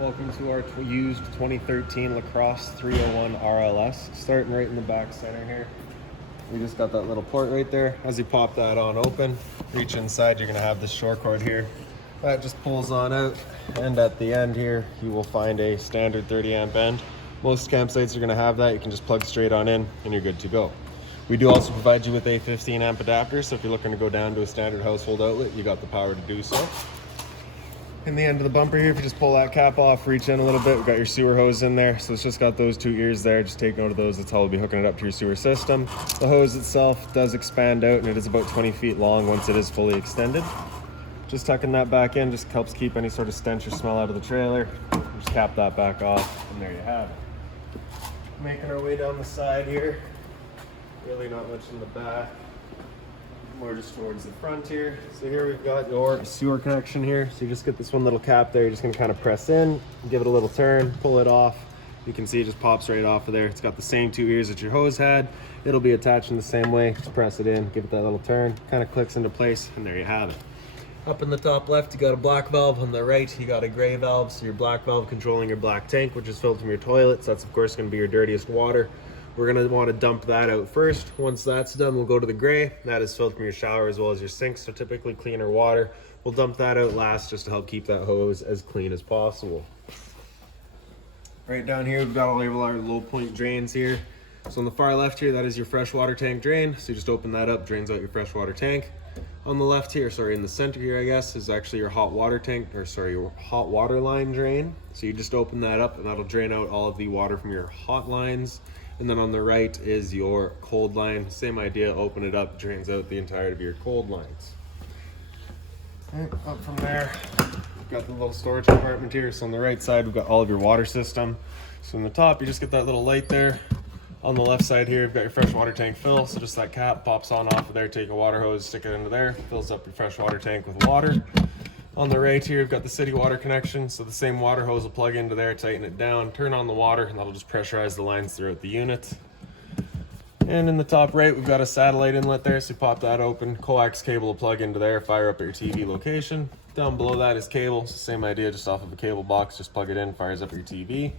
Welcome to our used 2013 Lacrosse 301 RLS. Starting right in the back center here. We just got that little port right there. As you pop that on open, reach inside, you're going to have this shore cord here. That just pulls on out, and at the end here, you will find a standard 30 amp end. Most campsites are going to have that. You can just plug straight on in, and you're good to go. We do also provide you with a 15 amp adapter, so if you're looking to go down to a standard household outlet, you got the power to do so. In the end of the bumper here, if you just pull that cap off, reach in a little bit, we've got your sewer hose in there. So it's just got those two ears there. Just take note of those. That's how we'll be hooking it up to your sewer system. The hose itself does expand out, and it is about 20 feet long once it is fully extended. Just tucking that back in just helps keep any sort of stench or smell out of the trailer. Just cap that back off, and there you have it. Making our way down the side here. Really not much in the back. More just towards the front here. So here we've got your sewer connection here. So you just get this one little cap there. You're just gonna kind of press in, give it a little turn, pull it off. You can see it just pops right off of there. It's got the same two ears that your hose had. It'll be attached in the same way. Just press it in, give it that little turn, kind of clicks into place, and there you have it. Up in the top left, you got a black valve. On the right, you got a gray valve. So your black valve controlling your black tank, which is filled from your toilet. So that's of course gonna be your dirtiest water. We're gonna want to dump that out first. Once that's done, we'll go to the gray. That is filled from your shower as well as your sink, so typically cleaner water. We'll dump that out last just to help keep that hose as clean as possible. Right down here, we've got all of our low point drains here. So on the far left here, that is your freshwater tank drain. So you just open that up, drains out your freshwater tank. On the left here, sorry, in the center here, I guess, is actually your hot water tank, or sorry, your hot water line drain. So you just open that up and that'll drain out all of the water from your hot lines. And then on the right is your cold line. Same idea, open it up, drains out the entirety of your cold lines. And up from there, we've got the little storage compartment here. So on the right side, we've got all of your water system. So on the top, you just get that little light there. On the left side here, you've got your freshwater tank fill. So just that cap pops on off of there, take a water hose, stick it into there, fills up your freshwater tank with water. On the right here, you've got the city water connection. So the same water hose will plug into there, tighten it down, turn on the water, and that'll just pressurize the lines throughout the unit. And in the top right, we've got a satellite inlet there. So you pop that open, coax cable will plug into there, fire up at your TV location. Down below that is cable. So same idea, just off of a cable box, just plug it in, fires up your TV.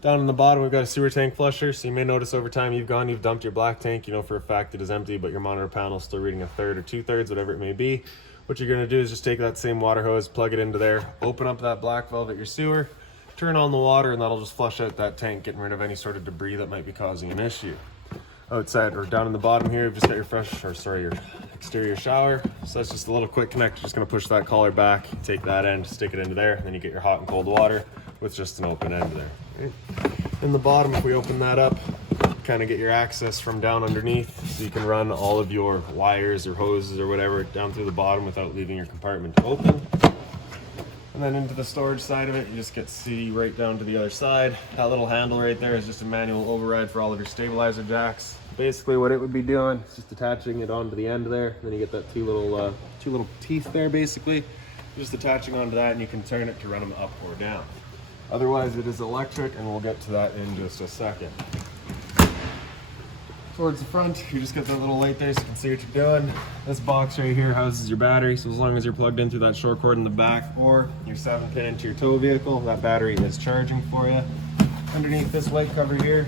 Down in the bottom, we've got a sewer tank flusher. So you may notice over time you've dumped your black tank. You know for a fact it is empty, but your monitor panel is still reading a third or 2/3, whatever it may be. What you're gonna do is just take that same water hose, plug it into there, open up that black valve at your sewer, turn on the water, and that'll just flush out that tank, getting rid of any sort of debris that might be causing an issue. Outside or down in the bottom here, you've just got your exterior shower. So that's just a little quick connect. You're just gonna push that collar back, take that end, stick it into there, and then you get your hot and cold water with just an open end there. In the bottom, if we open that up, kind of get your access from down underneath, so you can run all of your wires or hoses or whatever down through the bottom without leaving your compartment open. And then into the storage side of it, you just get to see right down to the other side. That little handle right there is just a manual override for all of your stabilizer jacks. Basically what it would be doing is just attaching it onto the end there. Then you get that two little teeth there basically. Just attaching onto that, and you can turn it to run them up or down. Otherwise it is electric, and we'll get to that in just a second. Towards the front, you just get that little light there so you can see what you're doing. This box right here houses your battery, so as long as you're plugged in through that short cord in the back or your 7-pin into your tow vehicle, that battery is charging for you. Underneath this white cover here,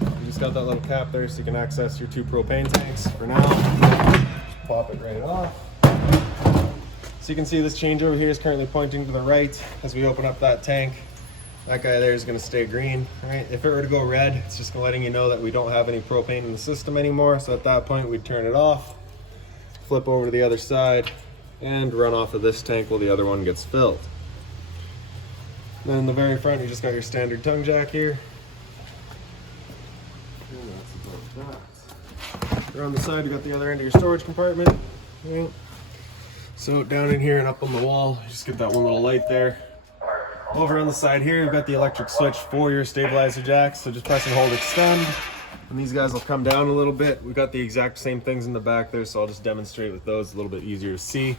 you just got that little cap there so you can access your 2 propane tanks. For now, just pop it right off. So you can see this change over here is currently pointing to the right. As we open up that tank, that guy there is going to stay green, right? If it were to go red, it's just letting you know that we don't have any propane in the system anymore. So at that point, we'd turn it off, flip over to the other side, and run off of this tank while the other one gets filled. Then in the very front, you just got your standard tongue jack here. And that's about that. Around the side, you got the other end of your storage compartment. Right? So down in here and up on the wall, you just get that one little light there. Over on the side here, you've got the electric switch for your stabilizer jacks. So just press and hold extend, and these guys will come down a little bit. We've got the exact same things in the back there, so I'll just demonstrate with those, a little bit easier to see.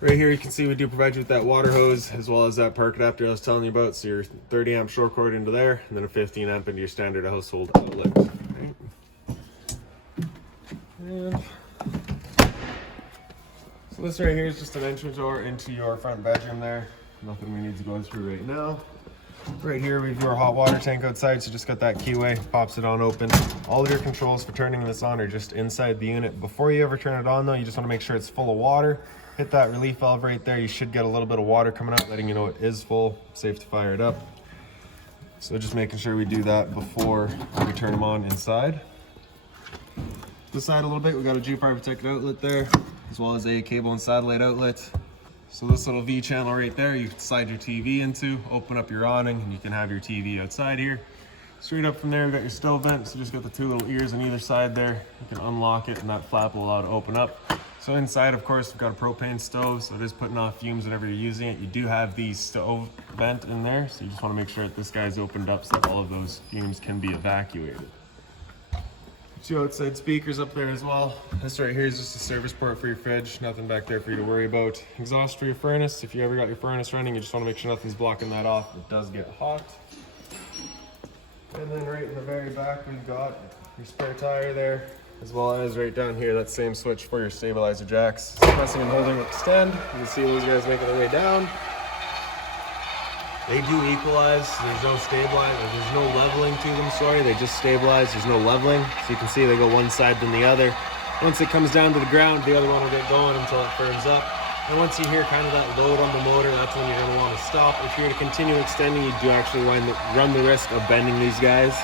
Right here, you can see we do provide you with that water hose, as well as that park adapter I was telling you about. So your 30 amp short cord into there, and then a 15 amp into your standard household outlet. Right. And so this right here is just an entrance door into your front bedroom there. Nothing we need to go through right now. Right here we have your hot water tank outside, so just got that keyway, pops it on open. All of your controls for turning this on are just inside the unit. Before you ever turn it on though, you just want to make sure it's full of water. Hit that relief valve right there. You should get a little bit of water coming out, letting you know it is full. Safe to fire it up. So just making sure we do that before we turn them on inside. This side a little bit, we got a G-Power protected outlet there, as well as a cable and satellite outlet. So this little V channel right there, you can slide your TV into, open up your awning, and you can have your TV outside here. Straight up from there, we've got your stove vent, so just got the two little ears on either side there. You can unlock it, and that flap will allow it to open up. So inside, of course, we've got a propane stove, so it is putting off fumes whenever you're using it. You do have the stove vent in there, so you just want to make sure that this guy's opened up so that all of those fumes can be evacuated. Two outside speakers up there as well. This right here is just a service port for your fridge. Nothing back there for you to worry about. Exhaust for your furnace. If you ever got your furnace running, you just want to make sure nothing's blocking that off. It does get hot. And then right in the very back, we've got your spare tire there, as well as right down here, that same switch for your stabilizer jacks. So pressing and holding will extend. You can see those guys making their way down. They do equalize, there's no stabilizer, there's no leveling to them, sorry, they just stabilize, there's no leveling. So you can see they go one side then the other. Once it comes down to the ground, the other one will get going until it firms up. And once you hear kind of that load on the motor, that's when you're gonna wanna stop. If you're gonna continue extending, you do actually run the risk of bending these guys.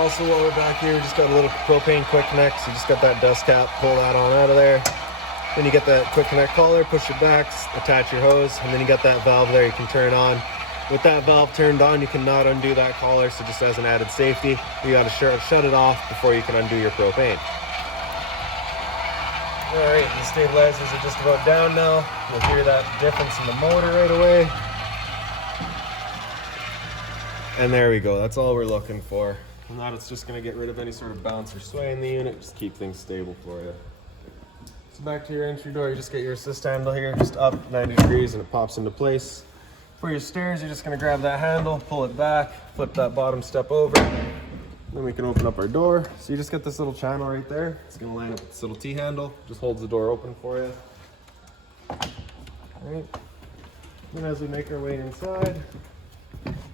Also, while we're back here, we just got a little propane quick connect, so you just got that dust cap, pull that on out of there. Then you get that quick connect collar, push it back, attach your hose, and then you got that valve there you can turn on. With that valve turned on, you cannot undo that collar, so just as an added safety, you gotta shut it off before you can undo your propane. All right, the stabilizers are just about down now. You'll hear that difference in the motor right away. And there we go, that's all we're looking for. And that it's just gonna get rid of any sort of bounce or sway in the unit, just keep things stable for you. So back to your entry door, you just get your assist handle here, just up 90 degrees and it pops into place. For your stairs, you're just gonna grab that handle, pull it back, flip that bottom step over, then we can open up our door. So you just get this little channel right there. It's gonna line up with this little T-handle, just holds the door open for you. All right, then as we make our way inside,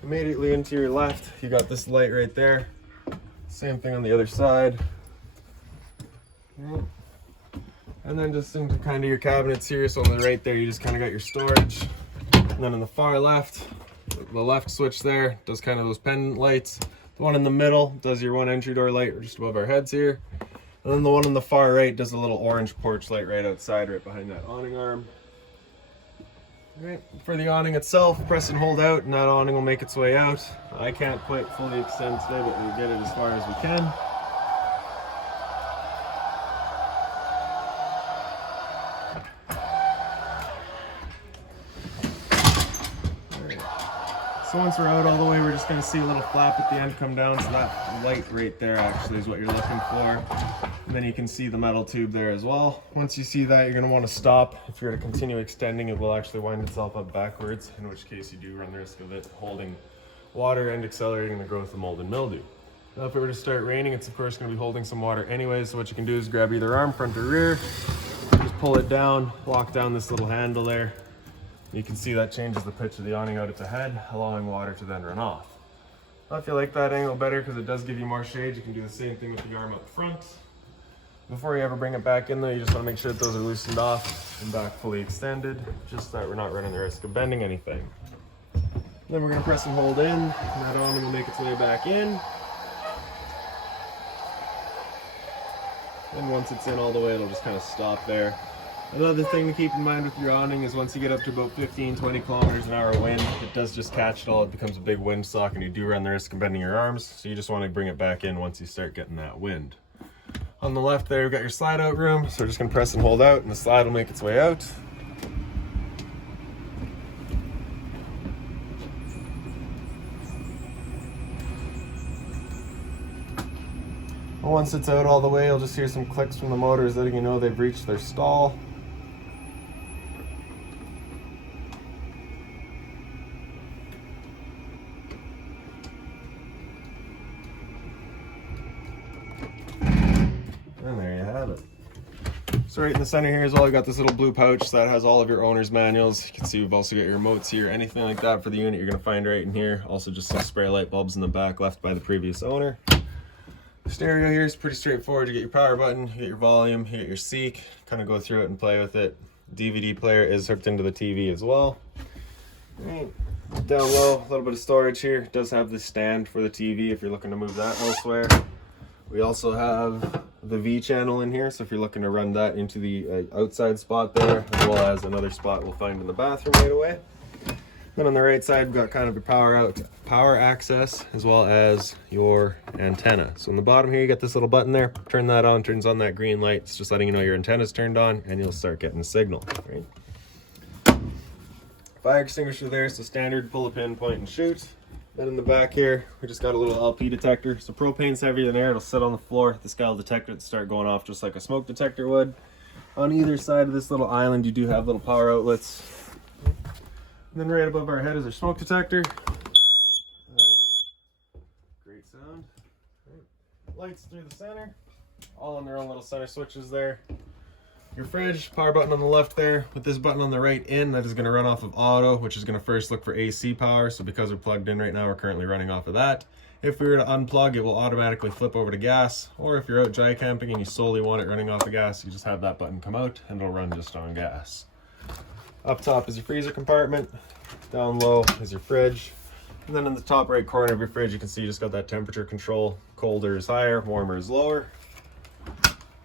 immediately into your left, you got this light right there. Same thing on the other side. All right. And then just into kind of your cabinets here, so on the right there, you just kind of got your storage. And then on the far left, the left switch there does kind of those pendant lights. The one in the middle does your one entry door light just above our heads here. And then the one on the far right does a little orange porch light right outside, right behind that awning arm. All right, for the awning itself, press and hold out, and that awning will make its way out. I can't quite fully extend today, but we'll get it as far as we can. So once we're out all the way, we're just gonna see a little flap at the end come down. So that light right there actually is what you're looking for. And then you can see the metal tube there as well. Once you see that, you're gonna wanna stop. If you're gonna continue extending, it will actually wind itself up backwards, in which case you do run the risk of it holding water and accelerating the growth of mold and mildew. Now if it were to start raining, it's of course gonna be holding some water anyways. So what you can do is grab either arm, front or rear, just pull it down, lock down this little handle there. You can see that changes the pitch of the awning out at the head, allowing water to then run off. Now, if you like that angle better because it does give you more shade, you can do the same thing with the arm up front. Before you ever bring it back in though, you just want to make sure that those are loosened off and back fully extended, just so that we're not running the risk of bending anything. Then we're going to press and hold in, and that awning will make its way back in. And once it's in all the way, it'll just kind of stop there. Another thing to keep in mind with your awning is once you get up to about 15-20 kilometers an hour wind, it does just catch it all. It becomes a big windsock and you do run the risk of bending your arms. So you just want to bring it back in once you start getting that wind. On the left there, we've got your slide out room. So we're just going to press and hold out and the slide will make its way out. Once it's out all the way, you'll just hear some clicks from the motors letting you know they've reached their stall. And there you have it. So So right in the center here as well, you got this little blue pouch that has all of your owner's manuals. You can see we've also got your remotes here, anything like that for the unit you're gonna find right in here. Also just some spray light bulbs in the back left by the previous owner. Stereo here is pretty straightforward. You get your power button, you get your volume, you get your seek, kind of go through it and play with it. DVD player is hooked into the TV as well. Right. Down low, a little bit of storage here. It does have this stand for the TV if you're looking to move that elsewhere. We also have the V channel in here, so if you're looking to run that into the outside spot there, as well as another spot we'll find in the bathroom right away. Then on the right side, we've got kind of your power access, as well as your antenna. So on the bottom here, you got this little button there. Turn that on, turns on that green light. It's just letting you know your antenna's turned on, and you'll start getting a signal. Right? Fire extinguisher there, so standard pull a pin, point and shoot. Then in the back here, we just got a little LP detector. So propane's heavier than air, it'll sit on the floor. This guy will detect it and start going off just like a smoke detector would. On either side of this little island, you do have little power outlets. And then right above our head is our smoke detector. Great sound. Lights through the center, all on their own little center switches there. Your fridge, power button on the left there, with this button on the right in, that is going to run off of auto, which is going to first look for AC power. So because we're plugged in right now, we're currently running off of that. If we were to unplug, it will automatically flip over to gas. Or if you're out dry camping and you solely want it running off of gas, you just have that button come out and it'll run just on gas. Up top is your freezer compartment. Down low is your fridge. And then in the top right corner of your fridge, you can see you just got that temperature control. Colder is higher, warmer is lower.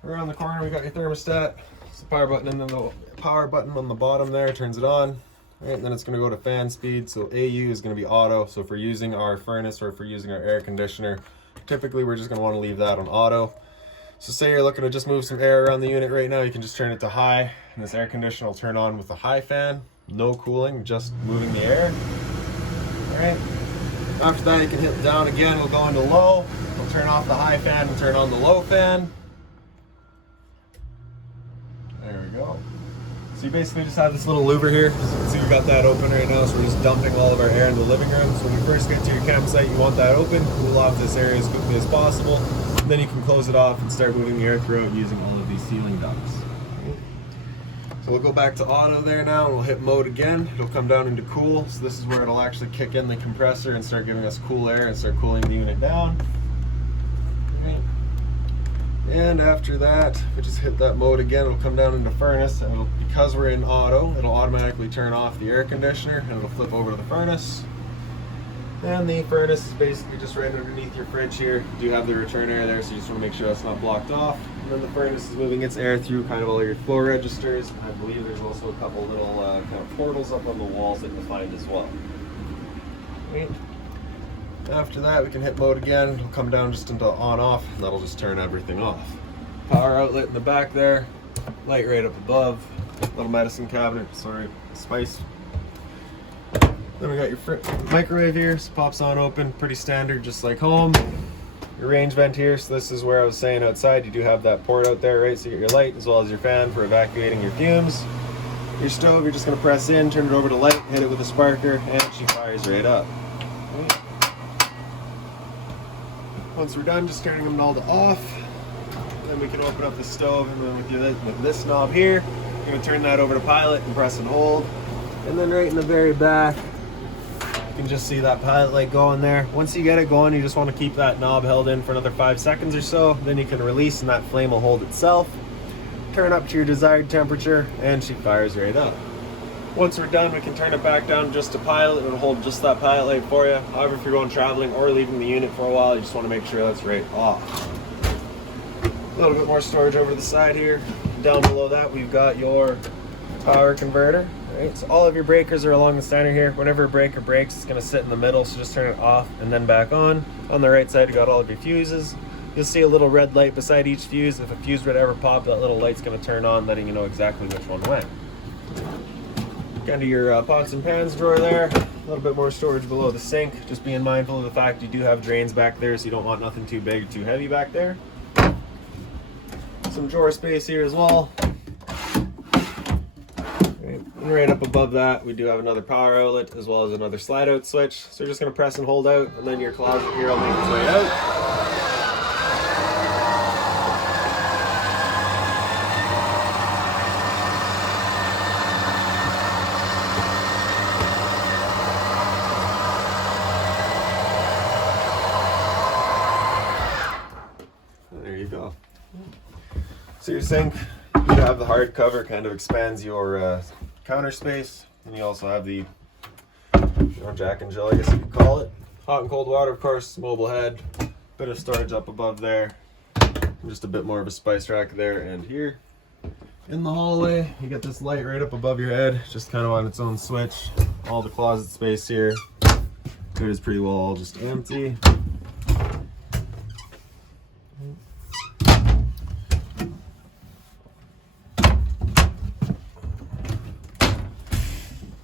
Around the corner, we got your thermostat. It's the power button, and then the power button on the bottom there turns it on. Right, and then it's going to go to fan speed. So AU is going to be auto. So if we're using our furnace or if we're using our air conditioner, typically we're just going to want to leave that on auto. So say you're looking to just move some air around the unit right now, you can just turn it to high, and this air conditioner will turn on with a high fan. No cooling, just moving the air. All right. After that, you can hit down again. It'll go into low. It'll turn off the high fan and turn on the low fan. There we go. So you basically just have this little louver here. As you can see, we got that open right now, so we're just dumping all of our air in the living room. So when you first get to your campsite, you want that open. Cool off this area as quickly as possible. And then you can close it off and start moving the air throughout using all of these ceiling ducts. So we'll go back to auto there now, and we'll hit mode again. It'll come down into cool. So this is where it'll actually kick in the compressor and start giving us cool air and start cooling the unit down. Okay. And after that, we just hit that mode again. It'll come down into furnace, and because we're in auto, it'll automatically turn off the air conditioner, and it'll flip over to the furnace. And the furnace is basically just right underneath your fridge here. You do have the return air there, so you just want to make sure that's not blocked off. And then the furnace is moving its air through kind of all your flow registers. I believe there's also a couple little kind of portals up on the walls that you'll find as well. Right. After that, we can hit mode again. It'll come down just into on-off, and that'll just turn everything off. Power outlet in the back there, light right up above, little medicine cabinet, sorry, spice. Then we got your microwave here, so pops on open, pretty standard, just like home. Your range vent here, so this is where I was saying outside, you do have that port out there, right? So you get your light as well as your fan for evacuating your fumes. Your stove, you're just gonna press in, turn it over to light, hit it with a sparker, and she fires right up. Okay. Once we're done, just turning them all to off. Then we can open up the stove, and then with this knob here, you're gonna turn that over to pilot and press and hold. And then right in the very back, you can just see that pilot light going there. Once you get it going, you just want to keep that knob held in for another 5 seconds or so. Then you can release and that flame will hold itself. Turn up to your desired temperature and she fires right up. Once we're done, we can turn it back down just to pilot. It'll hold just that pilot light for you. However, if you're going traveling or leaving the unit for a while, you just want to make sure that's right off. A little bit more storage over to the side here. Down below that, we've got your power converter. Right, so all of your breakers are along the center here. Whenever a breaker breaks, it's going to sit in the middle, so just turn it off and then back on. On the right side, you got all of your fuses. You'll see a little red light beside each fuse. If a fuse were to ever pop, that little light's going to turn on, letting you know exactly which one went. Get into your pots and pans drawer there. A little bit more storage below the sink. Just being mindful of the fact you do have drains back there, so you don't want nothing too big or too heavy back there. Some drawer space here as well. And right up above that, we do have another power outlet as well as another slide out switch. So you're just going to press and hold out, and then your closet here will make its way out. So your sink, you have the hard cover, kind of expands your counter space, and you also have the Jack and Jill, I guess you could call it. Hot and cold water, of course, mobile head, bit of storage up above there, and just a bit more of a spice rack there and here. In the hallway, you get this light right up above your head, just kind of on its own switch. All the closet space here, it is pretty well all just empty.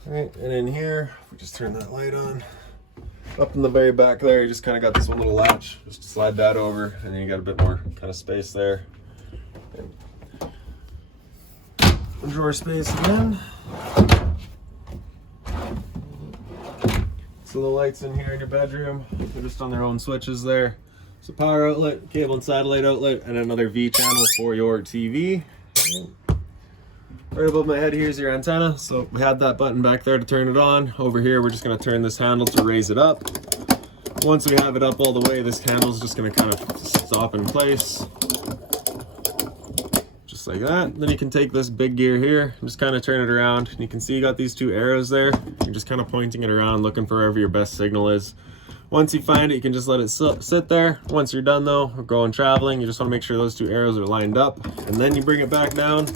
Right, and in here, if we just turn that light on, up in the very back there, you just kind of got this one little latch. Just slide that over, and then you got a bit more kind of space there. And drawer space again. So the lights in here in your bedroom, they're just on their own switches there. So power outlet, cable and satellite outlet, and another V channel for your TV. Right above my head here is your antenna. So we had that button back there to turn it on. Over here, we're just gonna turn this handle to raise it up. Once we have it up all the way, this handle is just gonna kind of stop in place. Just like that. Then you can take this big gear here and just kind of turn it around. And you can see you got these two arrows there. You're just kind of pointing it around, looking for wherever your best signal is. Once you find it, you can just let it sit there. Once you're done though, or going traveling, you just wanna make sure those two arrows are lined up. And then you bring it back down.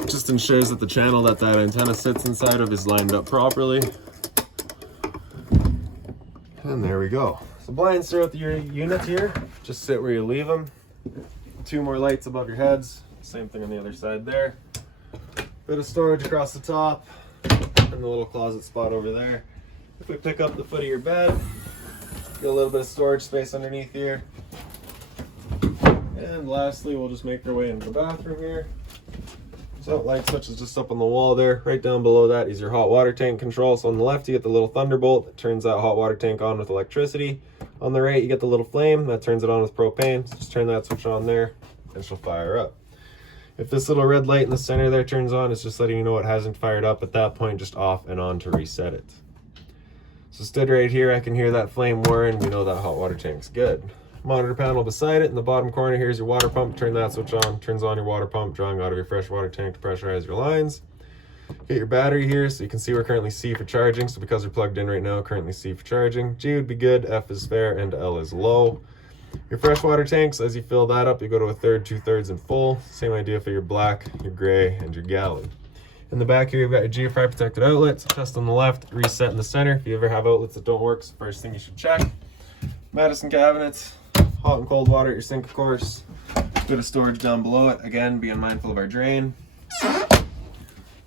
It just ensures that the channel that antenna sits inside of is lined up properly. And there we go. So blinds throughout your unit here, just sit where you leave them. Two more lights above your heads. Same thing on the other side there. Bit of storage across the top, and the little closet spot over there. If we pick up the foot of your bed, get a little bit of storage space underneath here. And lastly, we'll just make our way into the bathroom here. So light switch is just up on the wall there. Right down below that is your hot water tank control. So on the left, you get the little thunderbolt that turns that hot water tank on with electricity. On the right, you get the little flame that turns it on with propane. So just turn that switch on there and she'll fire up. If this little red light in the center there turns on, it's just letting you know it hasn't fired up. At that point, just off and on to reset it. So stood right here, I can hear that flame whirring. We know that hot water tank's good. Monitor panel beside it. In the bottom corner, here's your water pump. Turn that switch on. Turns on your water pump, drawing out of your fresh water tank to pressurize your lines. Get your battery here, so you can see we're currently C for charging. So because we're plugged in right now, currently C for charging. G would be good, F is fair, and L is low. Your fresh water tanks, as you fill that up, you go to a third, 2/3, and full. Same idea for your black, your gray, and your gallon. In the back here, you've got your GFI protected outlets. Test on the left, reset in the center. If you ever have outlets that don't work, it's the first thing you should check. Medicine cabinets. Hot and cold water at your sink, of course. Bit of storage down below it. Again, being mindful of our drain. The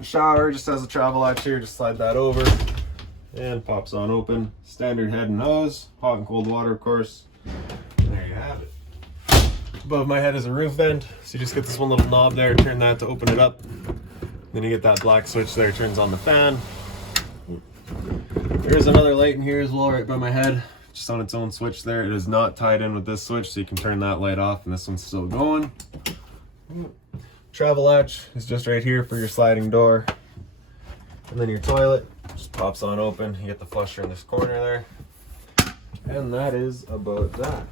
shower just has a travel latch here. Just slide that over and pops on open. Standard head and hose. Hot and cold water, of course. And there you have it. Above my head is a roof vent. So you just get this one little knob there. Turn that to open it up. Then you get that black switch there. Turns on the fan. There's another light in here as well, right by my head. Just on its own switch there. It is not tied in with this switch, so you can turn that light off and this one's still going. Travel latch is just right here for your sliding door. And then your toilet just pops on open. You get the flusher in this corner there. And that is about that.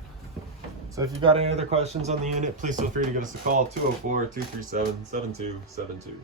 So if you've got any other questions on the unit, please feel free to give us a call, 204-237-7272.